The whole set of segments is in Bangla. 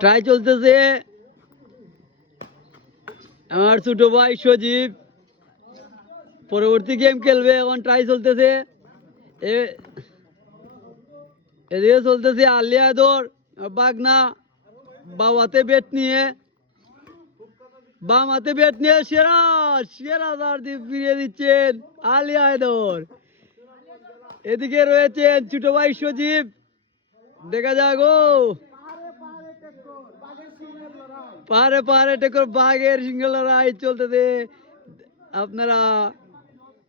ট্রাই চলতেছে। আমার ছোট ভাই সজীব, পরবর্তী গেম খেলবে, এখন ট্রাই চলতেছে। এদিকে চলতেছে আলিয়াদর বাগনা, বাবাতে বেট নিয়ে। বাম হাতে বেট নিয়ে সেরা সেরা দার দিয়ে ফিরিয়ে দিচ্ছেন আলিয়া হায়দর এদিকে রয়েছেন ছোট ভাই সজীব। দেখা যাক, ও। পাহাড়ে পাহাড়ে টেকর বাঘের সিংহ লড়াই চলতেছে। আপনারা,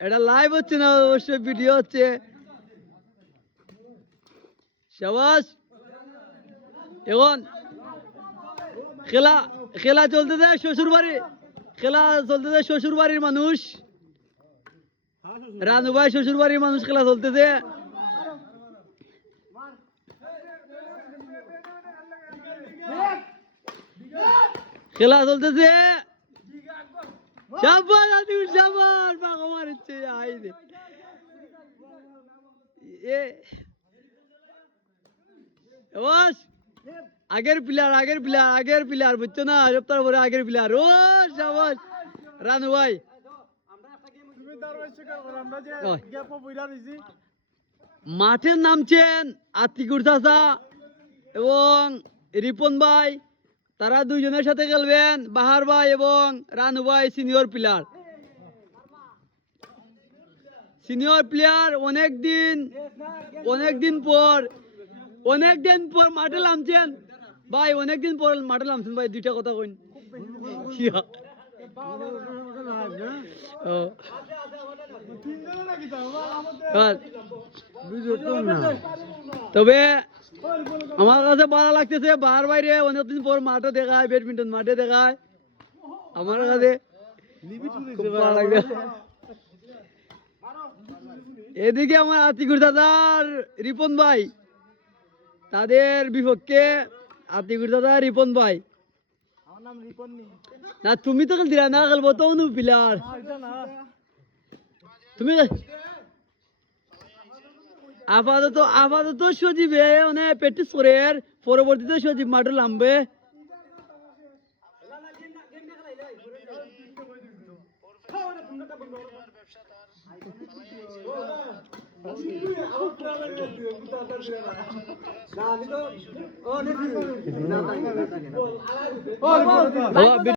এটা লাইভ হচ্ছে না, অবশ্যই ভিডিও হচ্ছে। সাবাস, এখন খেলা খেলা চলতেছে শ্বশুর বাড়ি খেলা চলতেছে শ্বশুর বাড়ির মানুষ। রানু ভাই শ্বশুর বাড়ির মানুষ খেলা চলতেছে। খেলা চলতেছে। আগের প্লেয়ার আগের প্লেয়ার আগের প্লেয়ার বুঝছ না? সপ্তাহ পরে আগের প্লেয়ার ও সাবাস রানু ভাই। তুমি তার ওই। স্বীকার করো আমরা যে ওই। গ্যাপও বইলা রইছি মাঠে নামছেন আতিকুর চাচা এবং রিপন ভাই। তারা দুইজনের সাথে খেলবেন বাহার ভাই এবং রানু ভাই সিনিয়র প্লেয়ার। সিনিয়র প্লেয়ার অনেক দিন অনেক দিন পর অনেক দিন পর মাঠে নামছেন। ভাই অনেক দিন পর মাঠে নামছেন ভাই দুইটা কথা কইন। আর তবে আমার কাছে ভালো লাগতেছে বাহার বাইরে অনেকদিন পর মাঠে দেখায় ব্যাডমিন্টন মাঠে দেখায়। আমার কাছে ভালো এদিকে আমার আতিকুর দাদার রিপন ভাই। তাদের বিপক্ষে আতিকুর দাদা রিপন ভাই। নি তুমি তো খেলতে না খেলব তো অনু প্লেয়ার না, এটা না তুমি আপাতত আপাতত সজীবে মানে প্র্যাকটিস করে পরবর্তীতে সজীব মাঠে নামবে ও,